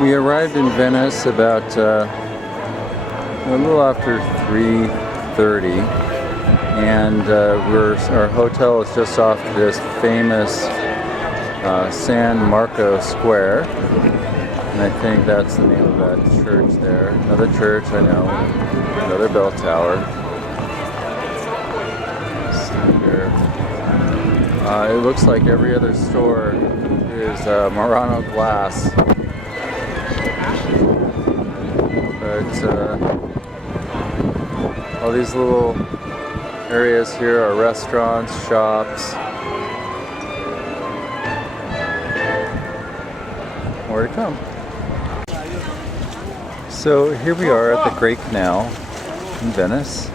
We arrived in Venice about a little after 3:30, and our hotel is just off this famous San Marco Square, and I think that's the name of that church there. Another church, I know, another bell tower. Let's see here. It looks like every other store is Murano glass. But all these little areas here are restaurants, shops. More to come. So here we are at the Great Canal in Venice.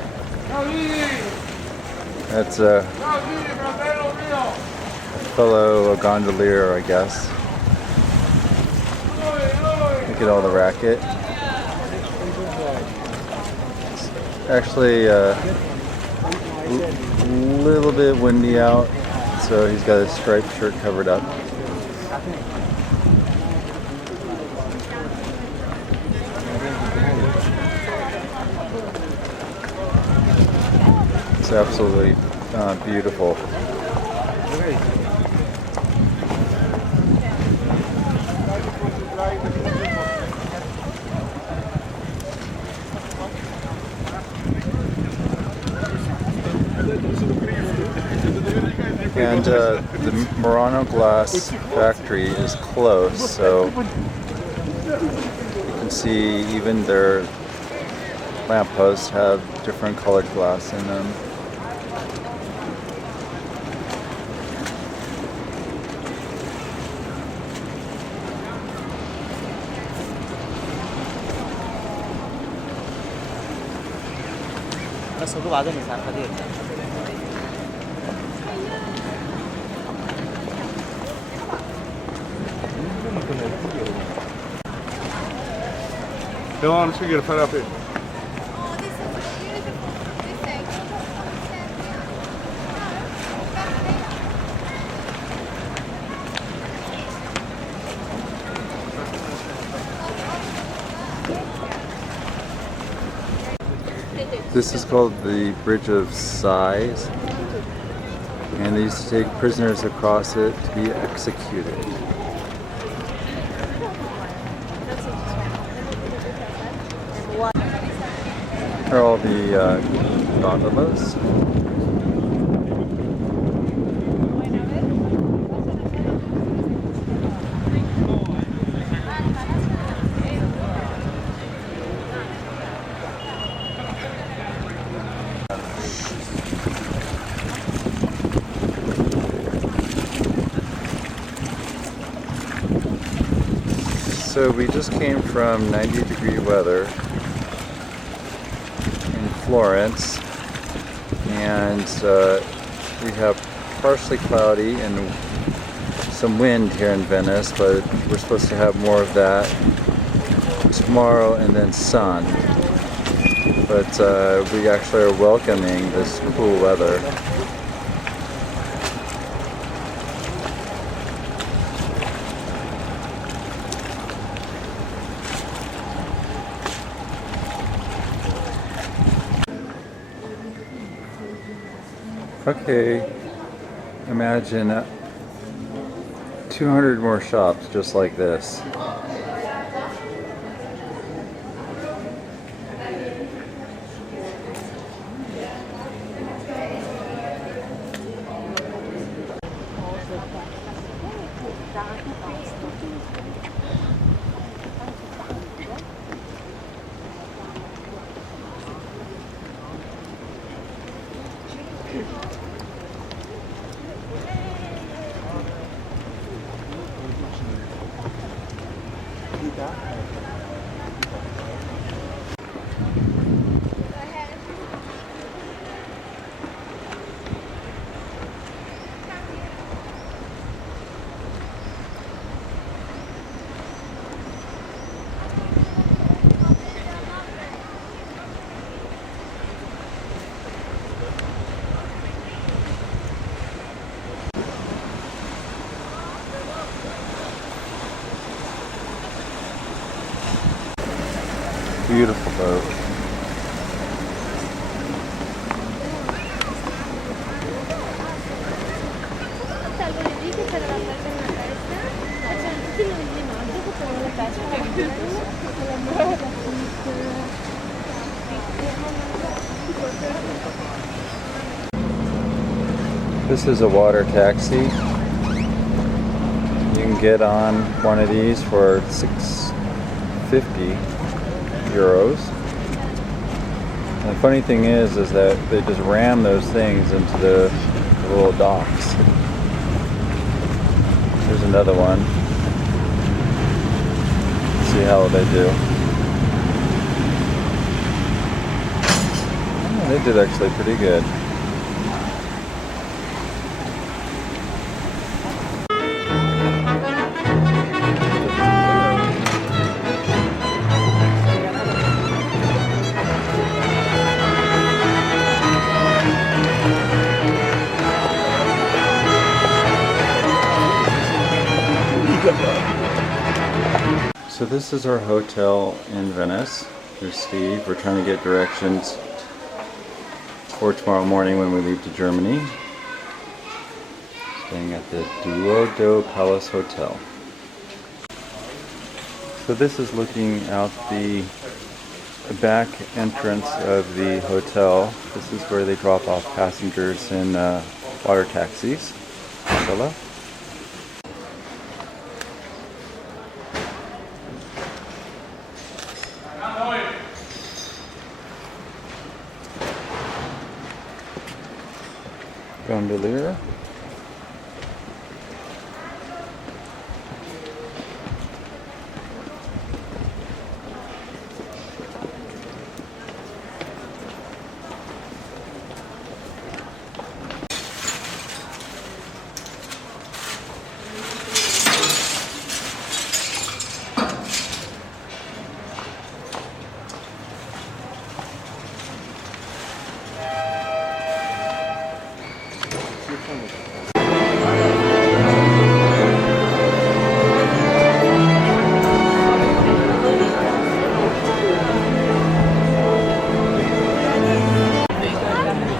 That's a fellow gondolier, I guess. Look at all the racket. Actually a little bit windy out, so he's got his striped shirt covered up. It's absolutely beautiful. And the Murano glass factory is close, so you can see even their lampposts have different colored glass in them. Go on, let's get a photo up here. Oh, this is beautiful. This thing. This is called the Bridge of Sighs, and they used to take prisoners across it to be executed. Here are all the gondolas. So we just came from 90-degree weather in Florence, and we have partially cloudy and some wind here in Venice, but we're supposed to have more of that tomorrow and then sun. But we actually are welcoming this cool weather. Okay, imagine 200 more shops just like this. Beautiful boat. Lì che c'era la festa nella festa, c'erano tutti i nomi di maggio che c'erano la festa. This is a water taxi. You can get on one of these for 650 euros. And the funny thing is that they just ram those things into the little docks. Here's another one. See how they do. Oh, they did actually pretty good. So this is our hotel in Venice. There's Steve. We're trying to get directions for tomorrow morning when we leave to Germany. Staying at the Duodo Palace Hotel. So this is looking out the back entrance of the hotel. This is where they drop off passengers in water taxis. Hello. Gondolier.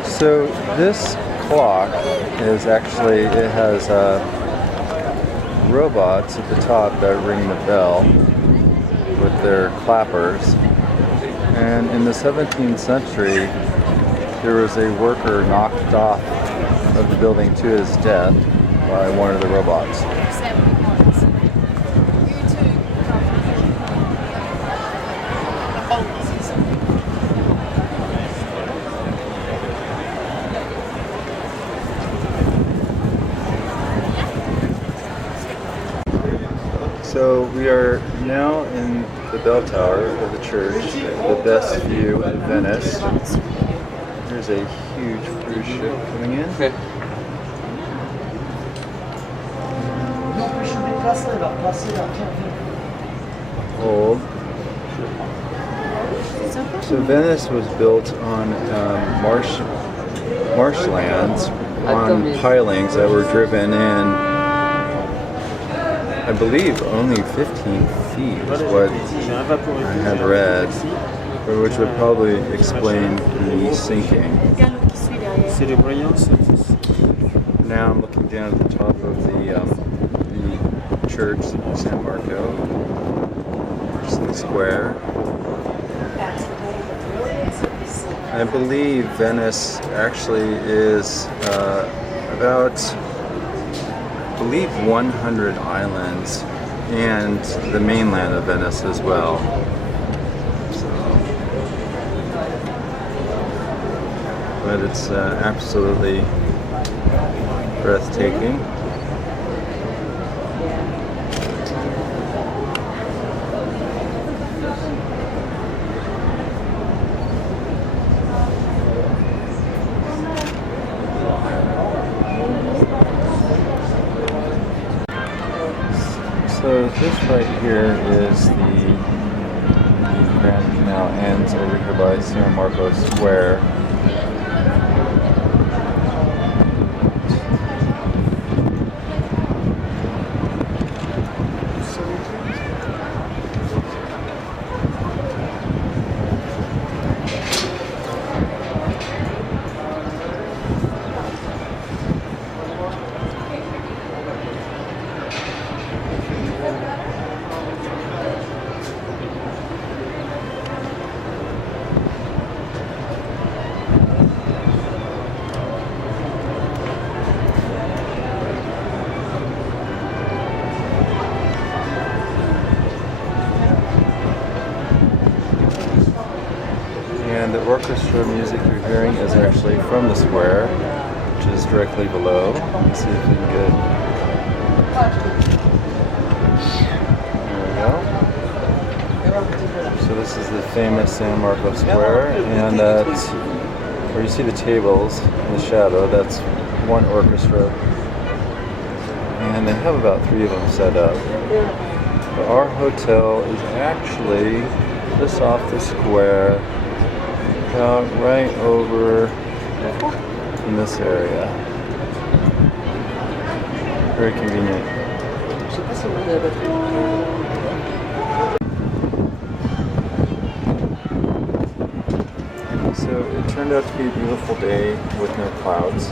So this clock is actually, it has robots at the top that ring the bell with their clappers. And in the 17th century, there was a worker knocked off of the building to his death by one of the robots. So we are now in the bell tower of the church, the best view in Venice. There's a huge cruise ship coming in. Old. So Venice was built on marshlands, on pilings that were driven in, I believe, only 15 feet is what I had read, which would probably explain the sinking. Now I'm looking down at the top of the church, San Marco, just in the square. I believe Venice actually is about 100 islands, and the mainland of Venice as well. But it's absolutely breathtaking. So this right here is the Grand Canal ends over here by San Marco Square. orchestra music you're hearing is actually from the square, which is directly below. Let's see if we can get. There we go. So this is the famous San Marcos Square, and that's where you see the tables in the shadow. That's one orchestra, and they have about 3 of them set up. But our hotel is actually just off the square, about right over in this area. Very convenient. So it turned out to be a beautiful day with no clouds.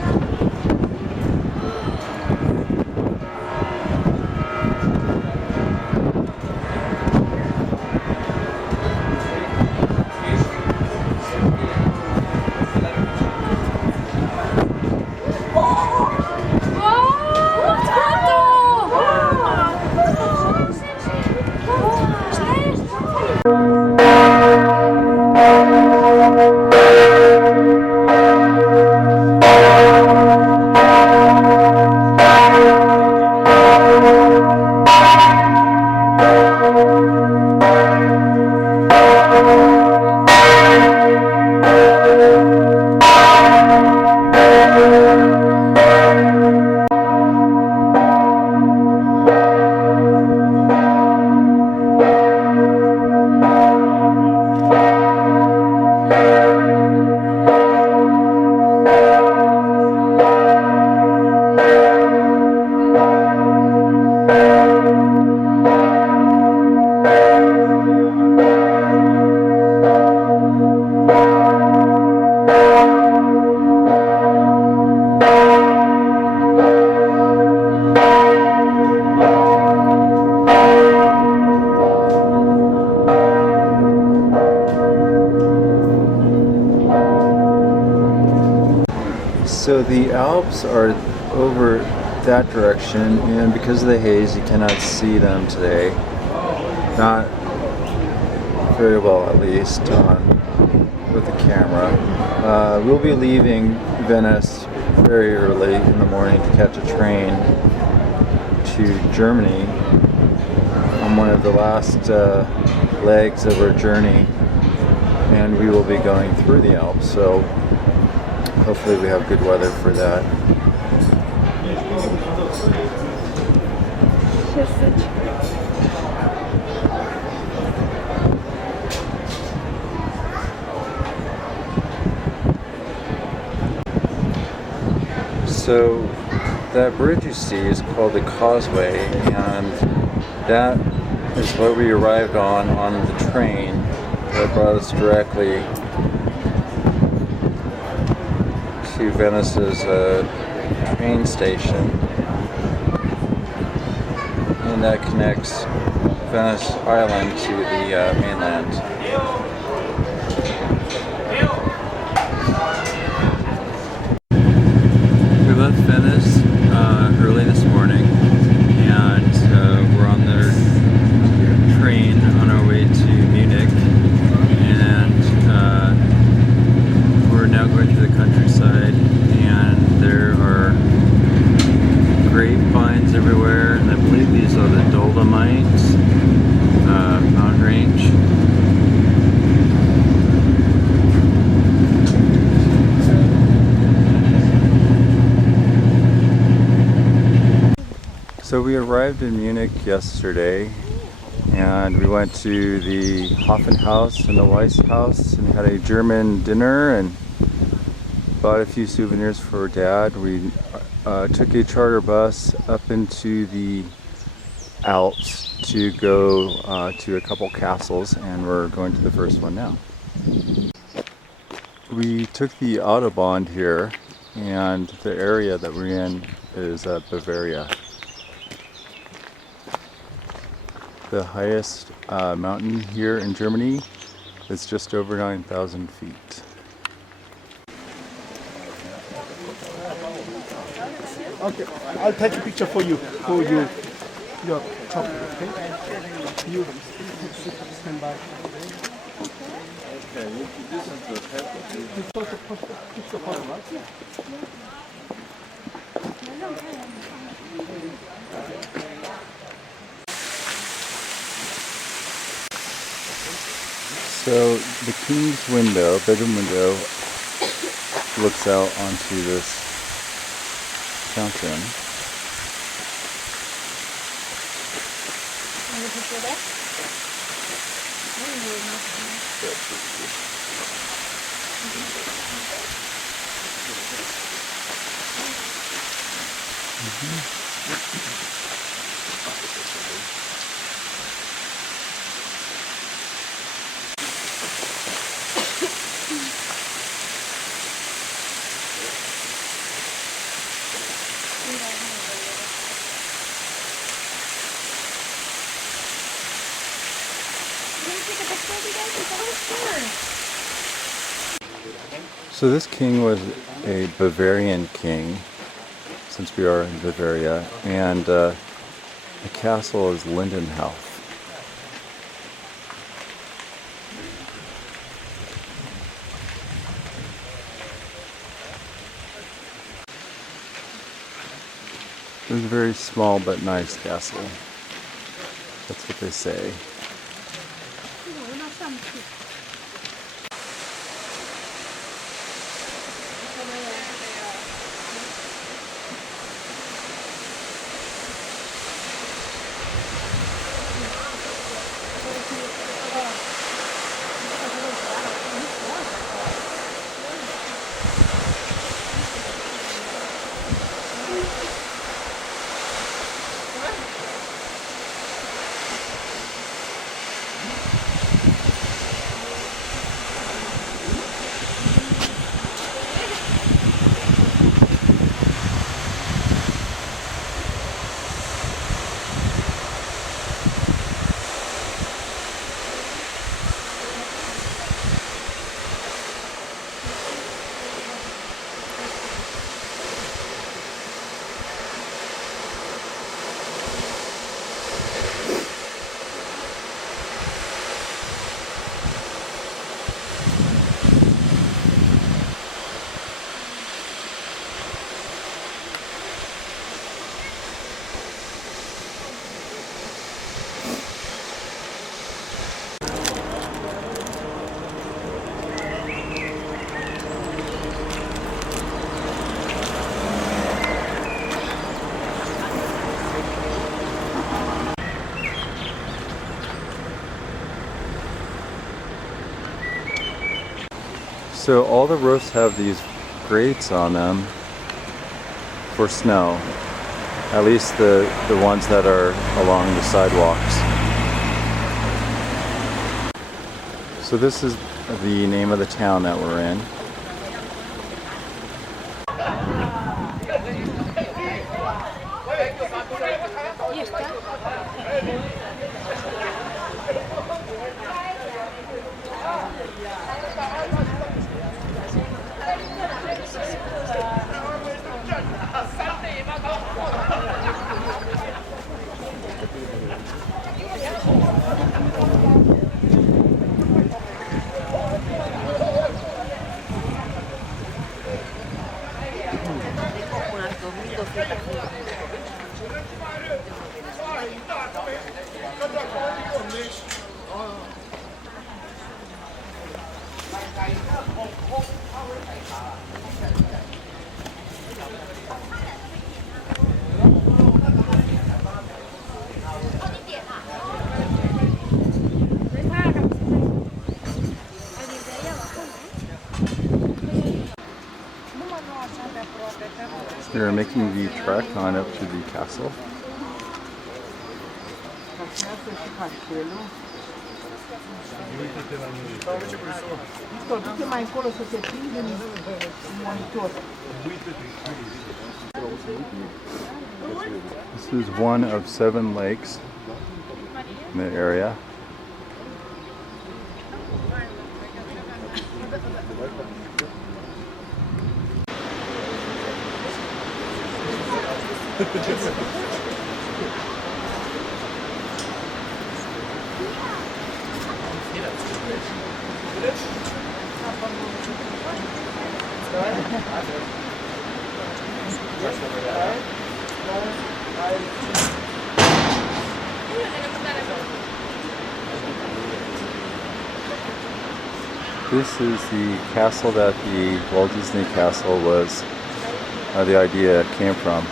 So the Alps are over that direction, and because of the haze, you cannot see them today. Not very well, at least, with the camera. We'll be leaving Venice very early in the morning to catch a train to Germany on one of the last legs of our journey, and we will be going through the Alps. So hopefully we have good weather for that. So that bridge you see is called the Causeway, and that is what we arrived on the train that brought us directly to Venice's train station, and that connects Venice Island to the mainland. We left Venice early this morning, and we're on the train on our way to Munich, and we're now going through the countryside, and there are grapevines everywhere, and I believe these are the Dolomites mountain range. So we arrived in Munich yesterday, and we went to the Hofenhaus and the Weisshaus and had a German dinner and bought a few souvenirs for Dad. We took a charter bus up into the Alps to go to a couple castles, and we're going to the first one now. We took the Autobahn here, and the area that we're in is Bavaria. The highest mountain here in Germany is just over 9,000 feet. Okay, I'll take a picture for you. Your top, okay? You stand by. So the king's window, bedroom window, looks out onto this fountain. So this king was a Bavarian king, since we are in Bavaria, and the castle is Lindenhof. It was a very small but nice castle. That's what they say. So all the roofs have these grates on them for snow, at least the ones that are along the sidewalks. So this is the name of the town that we're in. We are making the trek on up to the castle. This is one of 7 lakes in the area. This is the castle that the Walt Disney Castle was, the idea came from.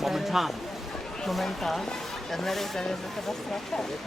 Momentan. Momentan. Dann wäre ich was fertig.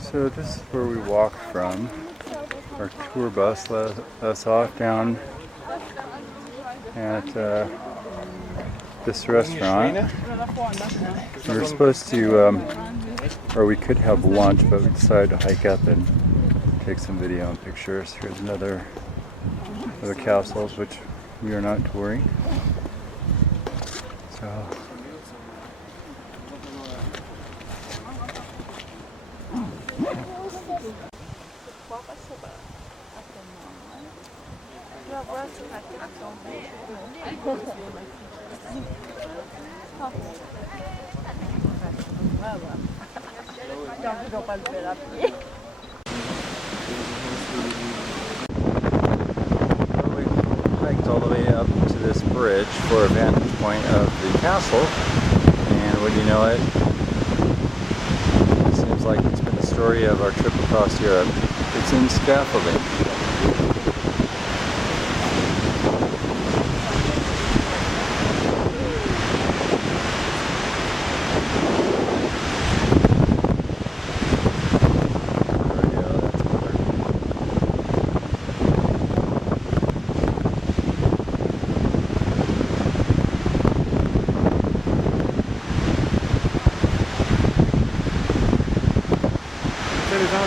So this is where we walked from. Our tour bus let us off down at this restaurant. We were supposed to, or we could have lunch, but we decided to hike up and take some video and pictures. Here's other castles, which we are not touring. So. We hiked all the way up to this bridge for a vantage point of the castle, and would you know it, it seems like it's been the story of our trip across Europe. It's in scaffolding.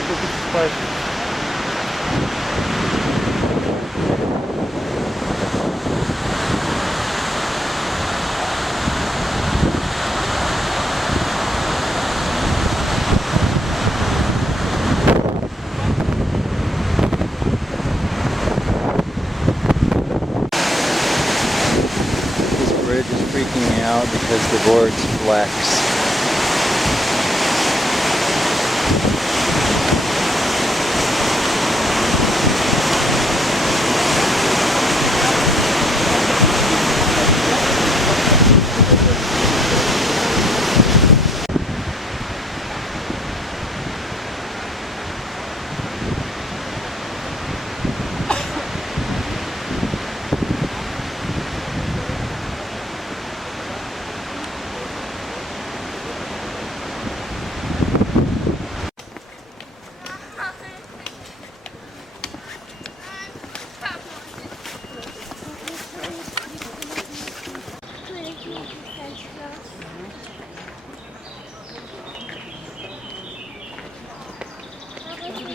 beaucoup de fraîche. This bridge is freaking me out because the boards flex.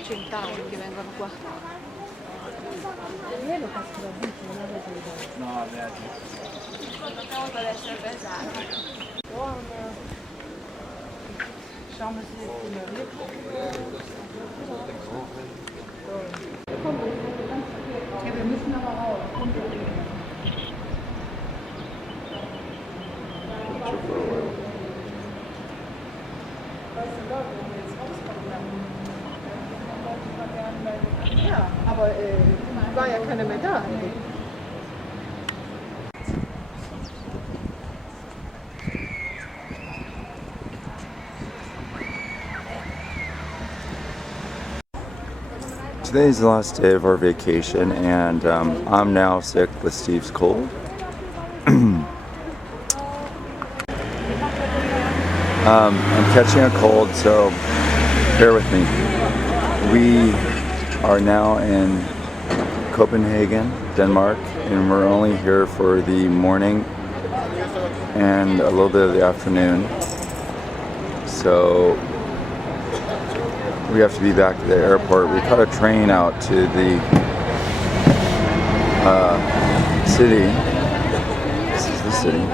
Centauri che vengono qua. Wir müssen aber raus. Ja, aber war ja keiner mehr da. Today's the last day of our vacation, and I'm now sick with Steve's cold. I'm catching a cold, so bear with me. We are now in Copenhagen, Denmark, and we're only here for the morning and a little bit of the afternoon. So we have to be back to the airport. We caught a train out to the city. This is the city.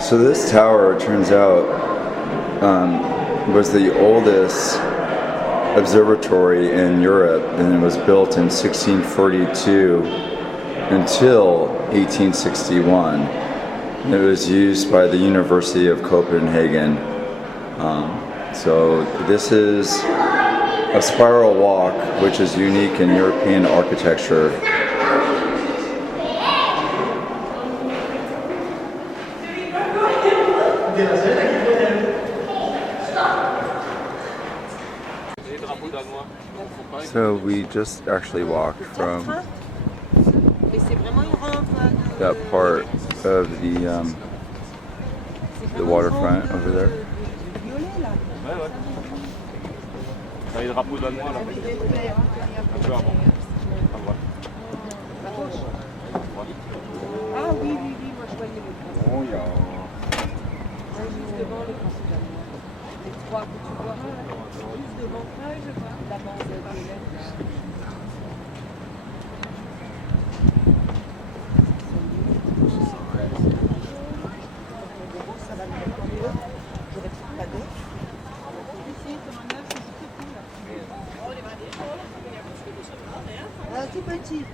So this tower, it turns out, was the oldest observatory in Europe, and it was built in 1642 until 1861. And it was used by the University of Copenhagen. So this is a spiral walk, which is unique in European architecture. So we just actually walked from that part of the waterfront over there. Il y a le drapeau danois là. Un peu avant. À droite. Ah oui, oui, oui, moi je voyais le grand. Oh, il y a... Juste devant le grand danois. Les trois que tu vois, juste devant la bande de l'élève. Ça va me faire mieux. J'aurais pas d'autres. Tout petit.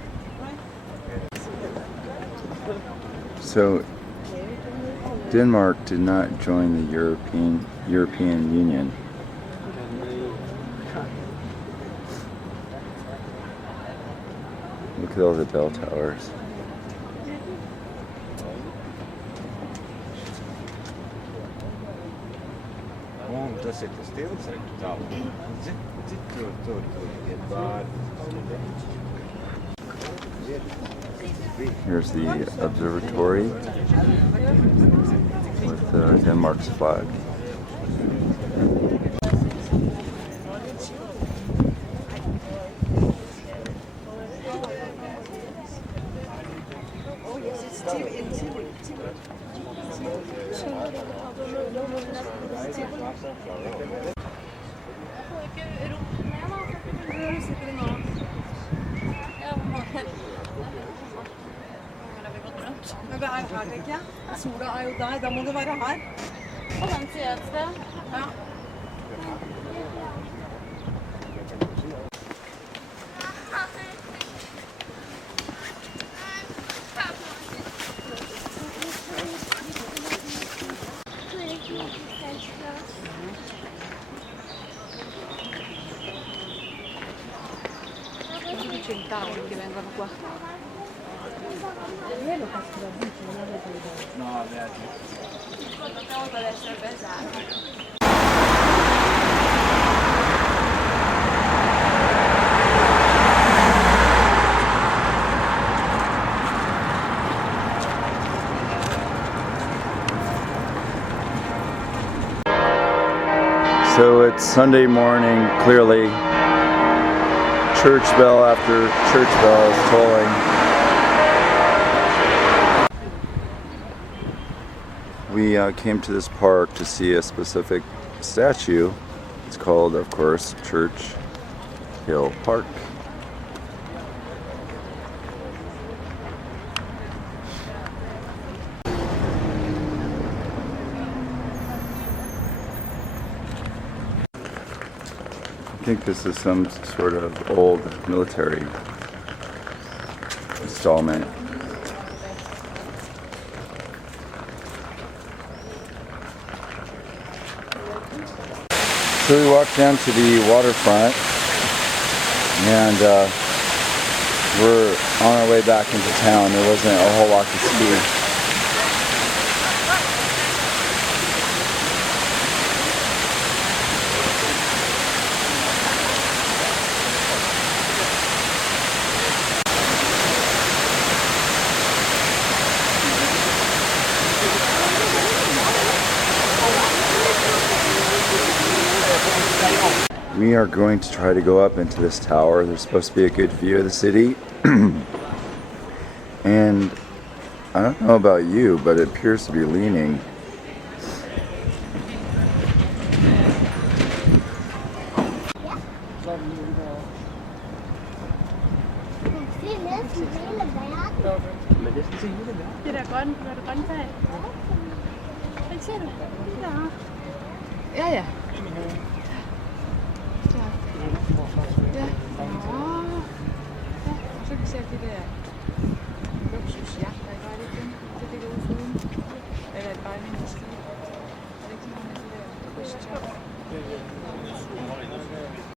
So Denmark did not join the European Union. Look at all the bell towers. Bon, ça sit still. Ciao. Sit, sit, get by. Here's the observatory with Denmark's flag. Men vi er her, tenker jeg. Sola er jo der, da må det være her. Og den sier et sted. Ja. Cent'anni che vengono qua. No, beh. Una volta ad essere pesante. So it's Sunday morning, clearly. Church bell after church bell is tolling. We came to this park to see a specific statue. It's called, of course, Church Hill Park. I think this is some sort of old military installment. So we walked down to the waterfront and we're on our way back into town. There wasn't a whole lot to see. We are going to try to go up into this tower. There's supposed to be a good view of the city. And I don't know about you, but it appears to be leaning. Det der grønne tag. Hvad ser du? Der. Ja, ja. Ja. Og så kan vi se det der luksusjagter, ikke? Er det ikke dem? Det ligger ude for uden. Eller er det bare mindre skib? Er det ikke sådan, at det der krydstogt?